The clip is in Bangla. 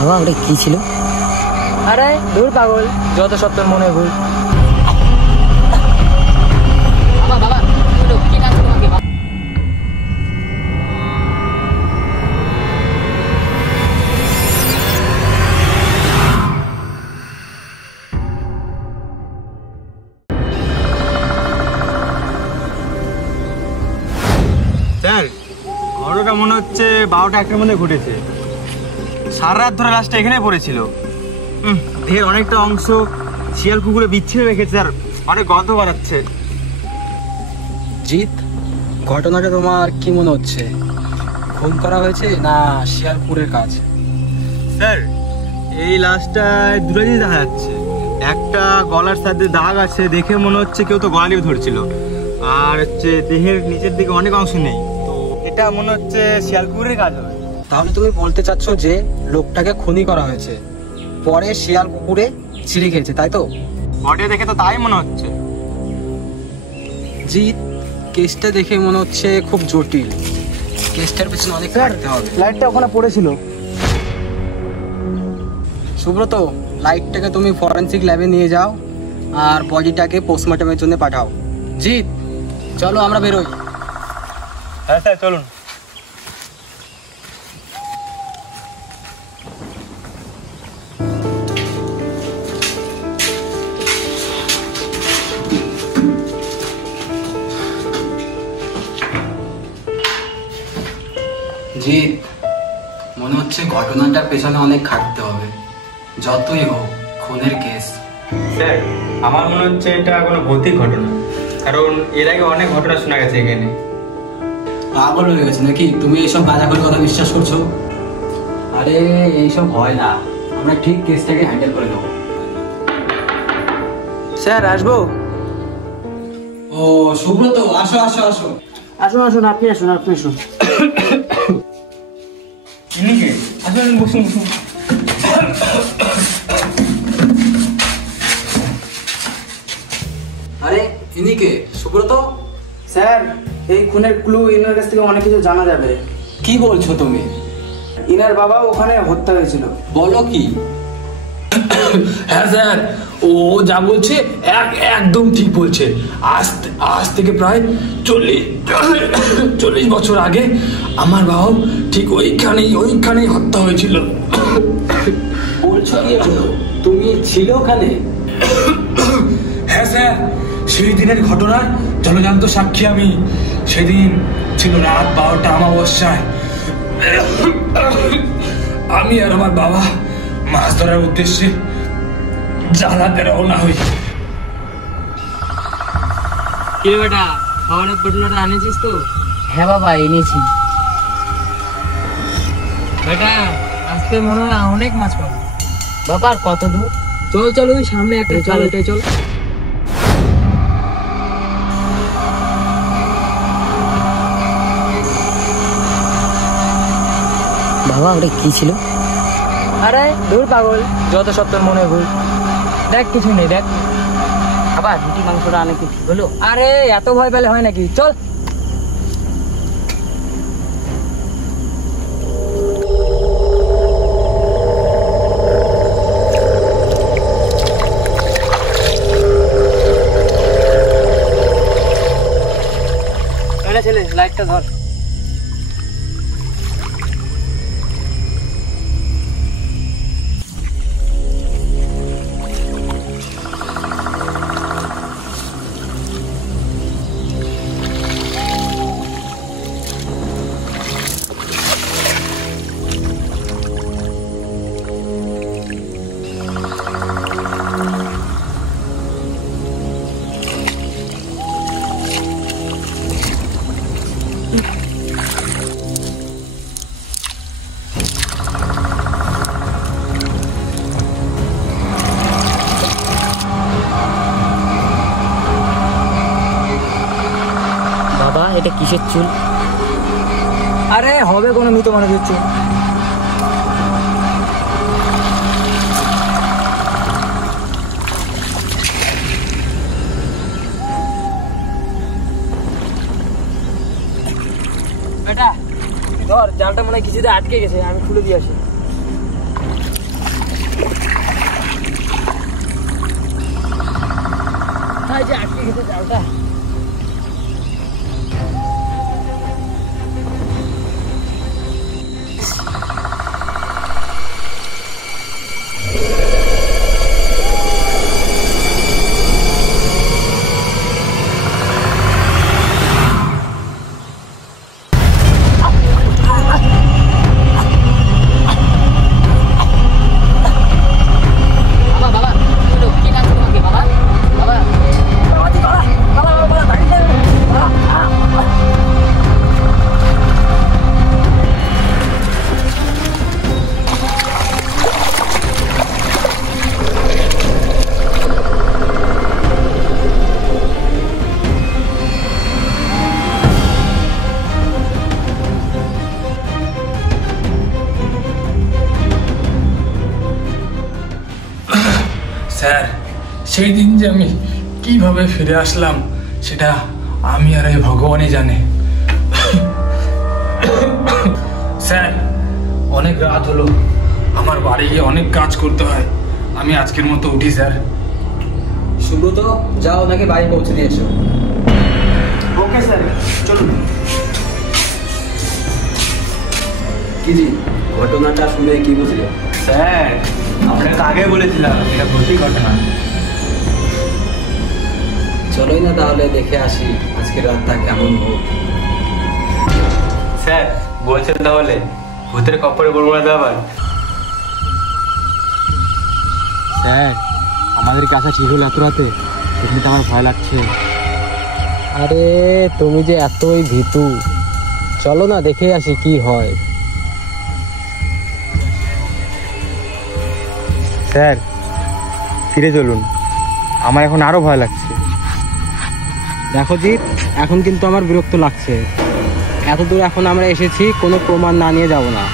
বাবা ওটা কি ছিল? আরে দূর পাগল, যত সত্তর মনে ভুল। বাবা বাবা কে ডাকছে তোমাকে? স্যার, ঘটনাটা মনে হচ্ছে 12টা 1টার মধ্যে ঘটেছে। সারা রাত ধরে লাশটা এখানেই পড়েছিল। দেহের অনেকটা অংশ শিয়াল কুকুরে বিচ্ছিন্ন রেখেছে আর অনেক গন্ধ বাড়াচ্ছে। জিৎ, ঘটনাটা তোমার কি মনে হচ্ছে? খুন করা হয়েছে না শিয়াল কুকুরের কাজ? স্যার, এই লাশটায় দুটো জিনিস দেখা যাচ্ছে। একটা গলার সাথে দাগ আছে, দেখে মনে হচ্ছে কেউ তো গলা টিপে ধরছিল। আর হচ্ছে দেহের নিচের দিকে অনেক অংশ নেই, তো এটা মনে হচ্ছে শিয়াল কুকুরের কাজ হবে। তাহলে তুমি বলতে চাচ্ছ যে লোকটাকে খুনি করা হয়েছে, পরে শিয়াল কুকুরে ছিঁড়ে খেয়েছে, তাই তো? বডি দেখে তো তাই মনে হচ্ছে। জিৎ, কেসটা দেখে মনে হচ্ছে খুব জটিল। কেসটার পিছনে অনেক কাটতে হবে। লাইটটা ওখানে পড়েছিল। সুব্রত, লাইটটাকে তুমি ফরেন্সিক ল্যাবে নিয়ে যাও আর বডিটাকে পোস্টমর্টমের জন্য পাঠাও। জিৎ, চলো আমরা বেরোই। হ্যাঁ স্যার, চলুন। জিৎ, মনে হচ্ছে ঘটনাটার পেছনে অনেক খাটতে হবে। যতই হোক খুনের কেস। স্যার, আমার মনে হচ্ছে এটা কোনো ভৌতিক ঘটনা, কারণ এর আগে অনেক ঘটনা শোনা গেছে এখানে। পাগল হয়ে গেছে নাকি তুমি এইসব গাঁজাখড়ি কথা বিশ্বাস করছো? আরে এইসব হয় না, আমরা ঠিক কেসটাকে হ্যান্ডেল করে দেবো। স্যার আসবো? ও সুব্রত, আসো আসো আসো। আসুন আসুন, আপনি আসুন, আপনি আসুন। আসুন, বসুন বসুন। আরে ইনি কে? সুব্রত? স্যার, এই খুনের ক্লু ইনার কাছ থেকে অনেক কিছু জানা যাবে। কি বলছো তুমি? ইনার বাবা ওখানে হত্যা হয়েছিল। বলো কি? হ্যাঁ স্যার, ও যা বলছে একদম ঠিক বলছে। আজ থেকে প্রায় 40 বছর আগে আমার বাবা ঠিক ওইখানেই হত্যা হয়েছিল। বলছো কি? তুমি ছিল ওখানে? হ্যাঁ স্যার, সেই দিনের ঘটনার জলজান্ত সাক্ষী আমি। সেদিন ছিল রাত 12টা অমাবস্যায়। আমি আর আমার বাবা মাছ ধরার উদ্দেশ্যে জালাতে রওনা হই। কে বেটা, খাবারের পটলাটা আনেছিস তো? হ্যাঁ বাবা, এনেছি। বেটা, আজকে মনে হয় অনেক মাছ পাবো। বাবা আর কত দূর? চল চল, ওই সামনে একটা, চল এটাই চল। বাবা ওটা কি ছিল? আরে দূর পাগল, যত সত্তর মনে ভুল। দেখ কিছু নেই, দেখ। আবার রুটি মাংসটা অনেক কিছু হলো। আরে এত ভয় পেলে হয় নাকি? চল। ছেলে, লাইটটা ধর। বাবা এটা কিসের চুল? আরে হবে কোনো মৃত মানুষের চুল। বেটা ধর, জালটা মনে হয় কিছুতে আটকে গেছে, আমি খুলে দিয়ে আসি। যে আটকে গেছে জালটা। স্যার, সেই দিন যে আমি কিভাবে ফিরে আসলাম সেটা আমি আর এই ভগবানই জানে। স্যার, অনেক রাত হলো, আমার বাড়ি গিয়ে অনেক কাজ করতে হয়। আমি আজকের মতো উঠি স্যার। সুব্রত, যাও নাকি বাড়ি পৌঁছে দিয়েছো? ওকে স্যার, চলুন। কি জি, ঘটনাটা শুনে কি বুঝলে? স্যার, আপনাকে তো আগে বলেছিলাম এটা সত্যি ঘটনা। চলোই না তাহলে দেখে আসি আজকের রাতটা কেমন হোক। স্যার বলছেন তাহলে ভূতের কপড়ে পড়বো না তো আবার? স্যার, আমাদেরকে আসা ঠিক হলো এত রাতে? এমনিতে আমার ভয় লাগছে। আরে তুমি যে এতই ভীতু, চলো না দেখে আসি কি হয়। স্যার, ফিরে চলুন, আমার এখন আরো ভয় লাগছে। দেখো জিৎ, এখন কিন্তু আমার বিরক্ত লাগছে। এত দূর এখন আমরা এসেছি, কোনো প্রমাণ না নিয়ে যাব না।